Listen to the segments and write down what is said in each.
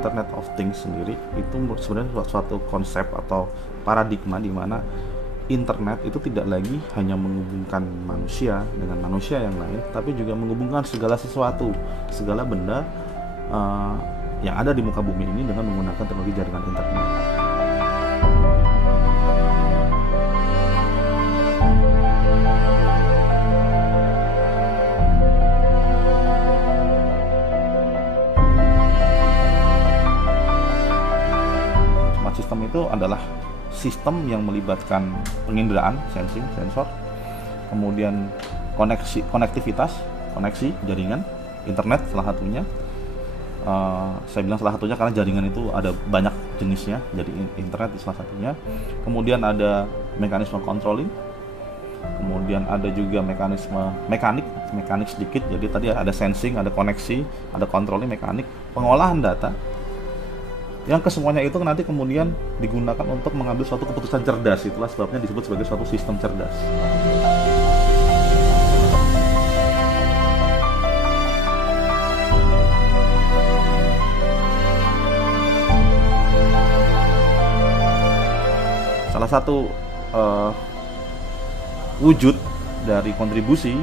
Internet of Things sendiri itu sebenarnya suatu konsep atau paradigma di mana internet itu tidak lagi hanya menghubungkan manusia dengan manusia yang lain, tapi juga menghubungkan segala sesuatu, segala benda yang ada di muka bumi ini dengan menggunakan teknologi jaringan internet. Smart system itu adalah sistem yang melibatkan penginderaan, sensing, sensor, kemudian koneksi jaringan, internet salah satunya. Saya bilang salah satunya karena jaringan itu ada banyak jenisnya, jadi internet salah satunya. Kemudian ada mekanisme controlling, kemudian ada juga mekanisme mekanik sedikit. Jadi tadi ada sensing, ada koneksi, ada controlling, mekanik, pengolahan data. Yang kesemuanya itu nanti kemudian digunakan untuk mengambil suatu keputusan cerdas. Itulah sebabnya disebut sebagai suatu sistem cerdas. Salah satu wujud dari kontribusi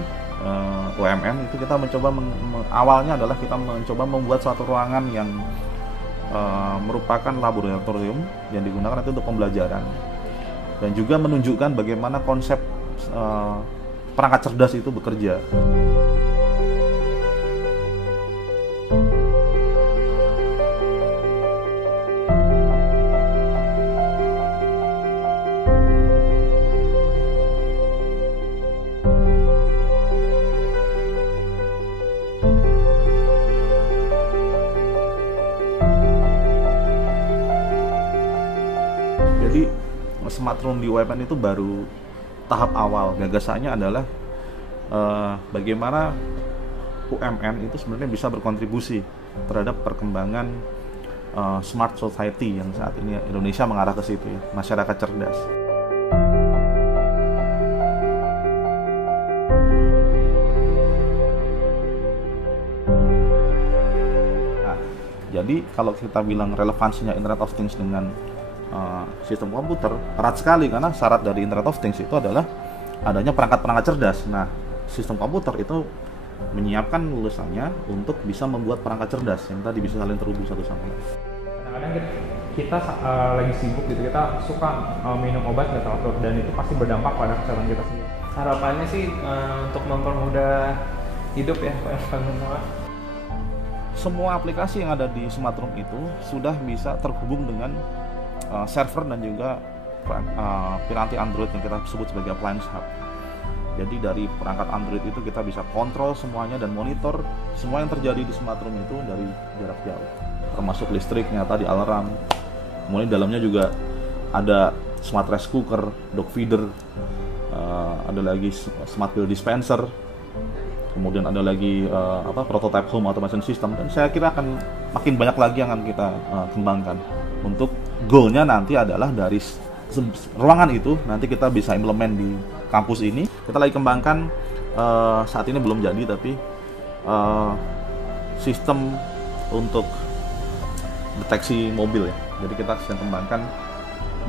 UMN itu kita mencoba awalnya adalah kita mencoba membuat suatu ruangan yang merupakan laboratorium yang digunakan nanti untuk pembelajaran, dan juga menunjukkan bagaimana konsep perangkat cerdas itu bekerja. Jadi smart room di UMN itu baru tahap awal. Gagasannya adalah bagaimana UMN itu sebenarnya bisa berkontribusi terhadap perkembangan smart society yang saat ini Indonesia mengarah ke situ ya, masyarakat cerdas. Nah, jadi kalau kita bilang relevansinya Internet of Things dengan sistem komputer erat sekali, karena syarat dari Internet of Things itu adalah adanya perangkat-perangkat cerdas. Nah, sistem komputer itu menyiapkan lulusannya untuk bisa membuat perangkat cerdas yang tadi bisa saling terhubung satu sama lain. Kadang-kadang kita lagi sibuk gitu, kita suka minum obat nggak teratur, dan itu pasti berdampak pada kesehatan kita sendiri. Harapannya sih untuk mempermudah hidup ya, Semua aplikasi yang ada di smart room itu sudah bisa terhubung dengan server dan juga piranti Android yang kita sebut sebagai appliance hub. Jadi dari perangkat Android itu kita bisa kontrol semuanya dan monitor semua yang terjadi di smart room itu dari jarak jauh, termasuk listriknya, tadi alarm. Kemudian dalamnya juga ada smart rice cooker, dog feeder, ada lagi smart bill dispenser, kemudian ada lagi prototype home automation system, dan saya kira akan makin banyak lagi yang akan kita kembangkan. Untuk goalnya nanti adalah dari ruangan itu nanti kita bisa implement di kampus ini. Kita lagi kembangkan, saat ini belum jadi, tapi sistem untuk deteksi mobil ya. Jadi kita sedang kembangkan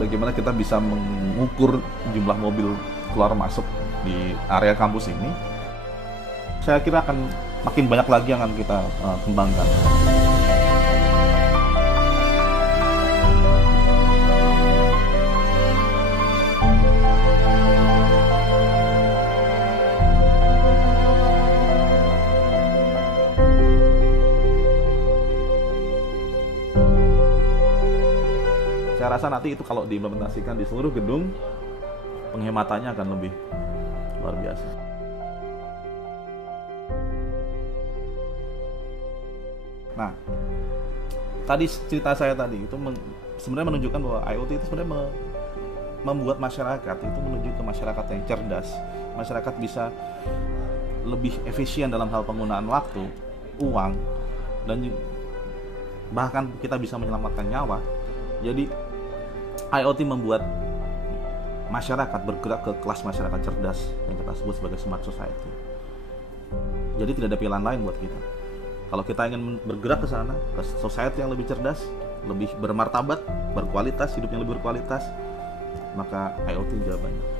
bagaimana kita bisa mengukur jumlah mobil keluar masuk di area kampus ini. Saya kira akan makin banyak lagi yang akan kita kembangkan. Saya rasa nanti itu kalau diimplementasikan di seluruh gedung, penghematannya akan lebih luar biasa. Nah, tadi cerita saya tadi itu sebenarnya menunjukkan bahwa IoT itu sebenarnya membuat masyarakat itu menuju ke masyarakat yang cerdas. Masyarakat bisa lebih efisien dalam hal penggunaan waktu, uang, dan bahkan kita bisa menyelamatkan nyawa. Jadi IoT membuat masyarakat bergerak ke kelas masyarakat cerdas yang kita sebut sebagai smart society. Jadi tidak ada pilihan lain buat kita. Kalau kita ingin bergerak ke sana, ke society yang lebih cerdas, lebih bermartabat, berkualitas, hidup yang lebih berkualitas, maka IoT jawabannya.